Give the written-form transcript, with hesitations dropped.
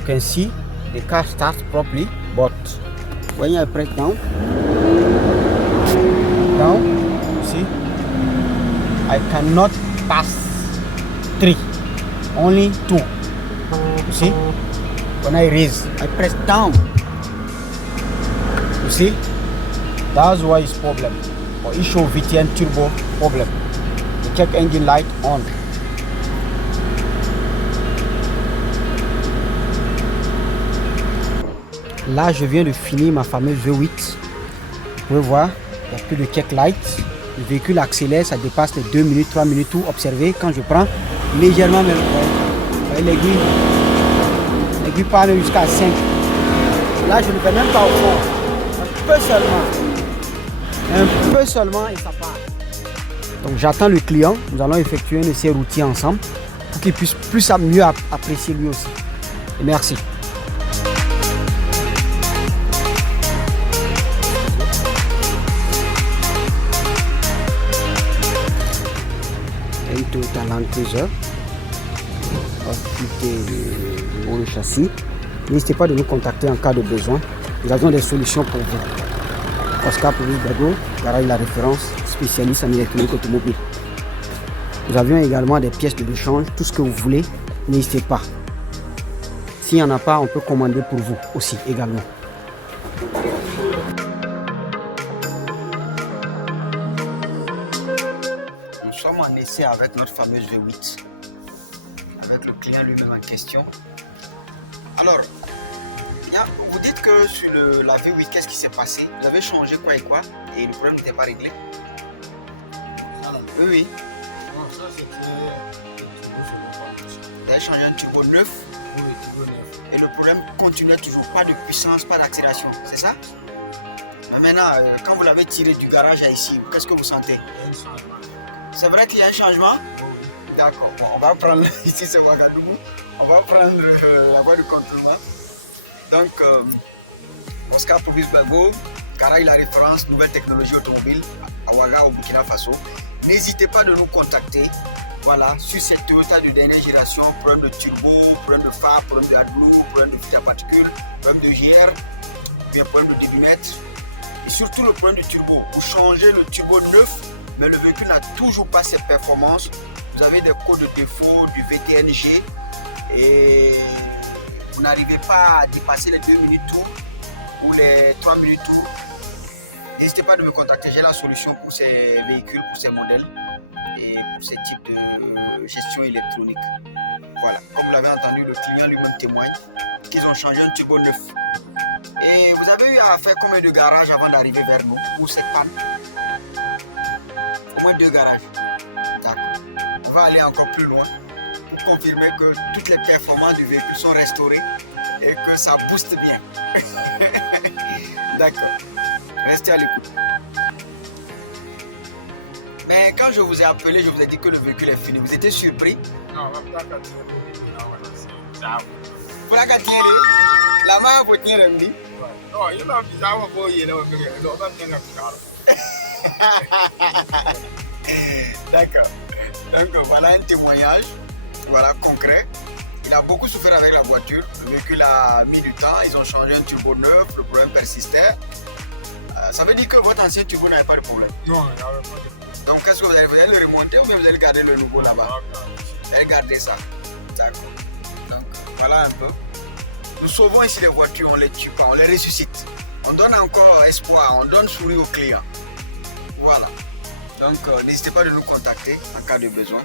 you can see the car starts properly, but when I press down, you see, I cannot pass 3, only 2. You see, when I raise, I press down. You see, that's why it's problem. Or it show VTN turbo problem. The check engine light on. Là, je viens de finir ma fameuse V8. Vous pouvez voir, il n'y a plus de check light. Le véhicule accélère, ça dépasse les 2 minutes, 3 minutes, tout. Observez, quand je prends légèrement, même, vous voyez l'aiguille part même jusqu'à 5. Là, je ne vais même pas au fond. Un peu seulement et ça part. Donc j'attends le client. Nous allons effectuer un essai routier ensemble pour qu'il puisse mieux apprécier lui aussi. Et merci. Un Toyota Land Cruiser. Le châssis. N'hésitez pas de nous contacter en cas de besoin. Nous avons des solutions pour vous. Oscar Police Bago, garage La Référence, spécialiste en électronique automobile. Nous avions également des pièces de rechange, tout ce que vous voulez, n'hésitez pas. S'il n'y en a pas, on peut commander pour vous aussi également. Nous sommes en essai avec notre fameuse V8, avec le client lui-même en question. Alors, vous dites que sur la V8, qu'est-ce qui s'est passé? Vous avez changé quoi et quoi et le problème n'était pas réglé? Oui. Non, ça c'était Vous avez changé un turbo neuf? Oui, turbo neuf. Et le problème continuait toujours, pas de puissance, pas d'accélération, c'est ça? Mais maintenant, quand vous l'avez tiré du garage à ici, qu'est-ce que vous sentez? Il y a un changement. C'est vrai qu'il y a un changement? Oui. D'accord, bon, on va prendre, ici c'est Ouagadougou, on va prendre la voie du contournement. Donc, Oscar Police Bago, garage La Référence, nouvelle technologie automobile à Ouaga au Burkina Faso. N'hésitez pas de nous contacter. Voilà, sur cette Toyota de dernière génération, problème de turbo, problème de phare, problème de AdBlue, problème de filtre à particules, problème de GR, bien problème de débitmètre. Et surtout le problème du turbo. Pour changer le turbo neuf, mais le véhicule n'a toujours pas ses performances. Vous avez des codes de défaut du VTNG et vous n'arrivez pas à dépasser les 2 minutes tour ou les 3 minutes tour. N'hésitez pas à me contacter, j'ai la solution pour ces véhicules, pour ces modèles et pour ces types de gestion électronique. Voilà, comme vous l'avez entendu, le client lui-même témoigne qu'ils ont changé un turbo neuf. Et vous avez eu à faire combien de garages avant d'arriver vers nous pour cette panne? Au moins 2 garages. D'accord. On va aller encore plus loin pour confirmer que toutes les performances du véhicule sont restaurées et que ça booste bien. D'accord. Restez à l'écoute. Mais quand je vous ai appelé, je vous ai dit que le véhicule est fini. Vous étiez surpris? Non, la plaque a tiré. Pour la quatrième, la main pour tenir le dit. Non, il m'a dit ça, on va y aller. D'accord. Donc voilà un témoignage, voilà concret. Il a beaucoup souffert avec la voiture. Le véhicule a mis du temps. Ils ont changé un turbo neuf. Le problème persistait. Ça veut dire que votre ancien turbo n'avait pas de problème. Non, il n'y avait pas de problème. Donc qu'est-ce que vous allez le remonter ou bien vous allez garder le nouveau là-bas? Vous allez garder ça. D'accord. Donc voilà un peu. Nous sauvons ici les voitures, on ne les tue pas, on les ressuscite. On donne encore espoir, on donne sourire aux clients. Voilà. Donc n'hésitez pas de nous contacter en cas de besoin.